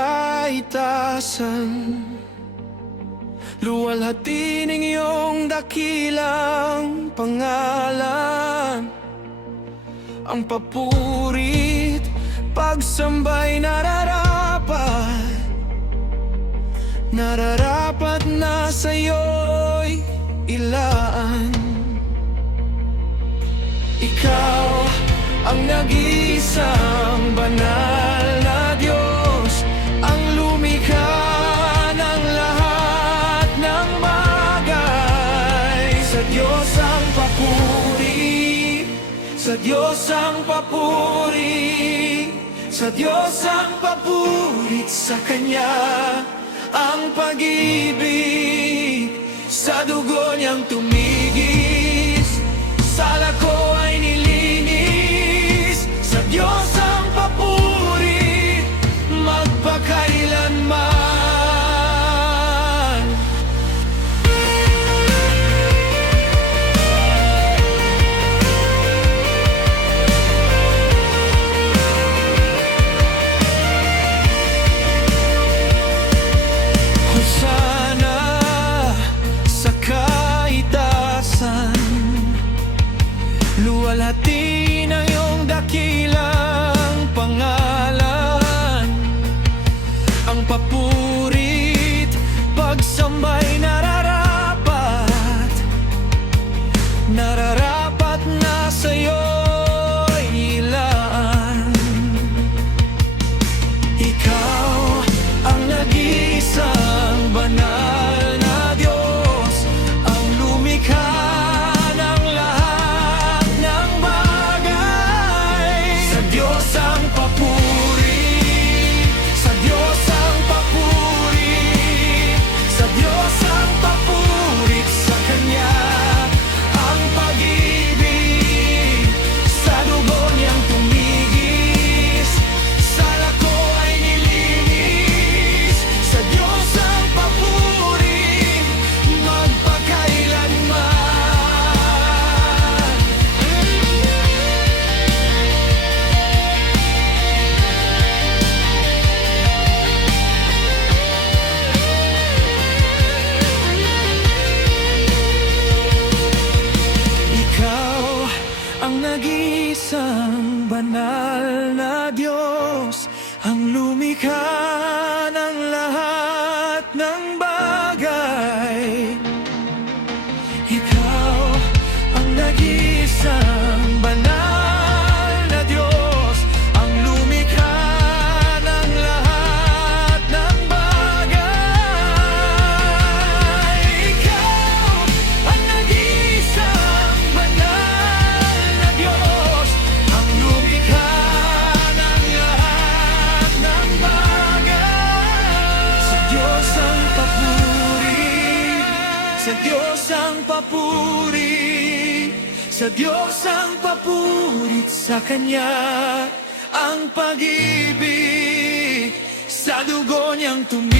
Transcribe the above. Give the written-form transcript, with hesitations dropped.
kaitasan. Luwalhati ng iyong dakilang pangalan. Ang papurit, pagsambay nararapat na sa'yo'y ilaan. Ikaw ang nag-iisang banal na Diyos, ang lumikha ng lahat ng bagay. Sa Diyos ang papuri, sa Diyos ang papuri, sa Diyos ang papurit, sa Kanya ang pag-ibig. Sa dugo niyang tumigis, sala ko ay nilinis. Sa Diyos ang papuri, magpakailanman. Luwalhati ng iyong dakilang pangalan. Ang papurit, pagsambay nararapat na sa'yo'y ilaan. Ikaw ang nag-iisang banal na Diyos, ang lumikha ng lahat ng bagay. Sa Diyos ang papuri, sa Diyos ang papuri, sa Diyos ang papurit, sa Kanya ang pag-ibig. Sa dugo niyang tumigis, sala ko ay nilinis. Sa Diyos ang papuri, magpakailanman. Ikaw ang nag-iisang banal na Diyos, ang lumikha ng lahat ng bagay. Ikaw ang nag-iisang banal na Diyos, ang lumikha ng lahat ng bagay. Ikaw ang nag-iisang banal na Diyos, ang lumikha ng lahat ng bagay. Sa Diyos ang papuri, sa Diyos ang papuri, sa Diyos ang papurit, sa Kanya ang pag-ibig. Sa dugo niyang tumigis,